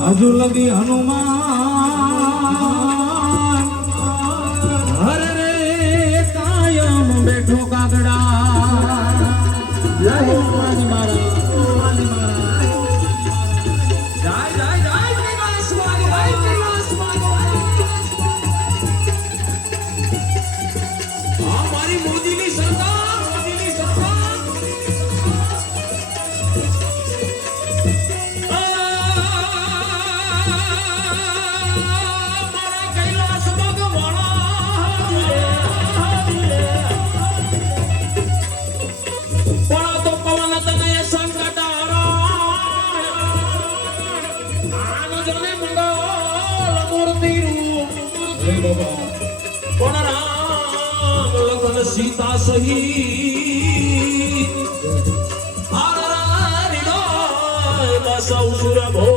હજુ લગી હનુમાન હર રે કાયમ બેઠો કાગડા જય હનુમાન મહારાજ જય જય જય મારી મોદીની સરકાર सीता सही बसौ सुरभो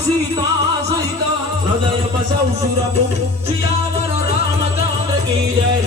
सीता सहित हृदय बसौ सुरभो सियावर रामचंद्र की जय।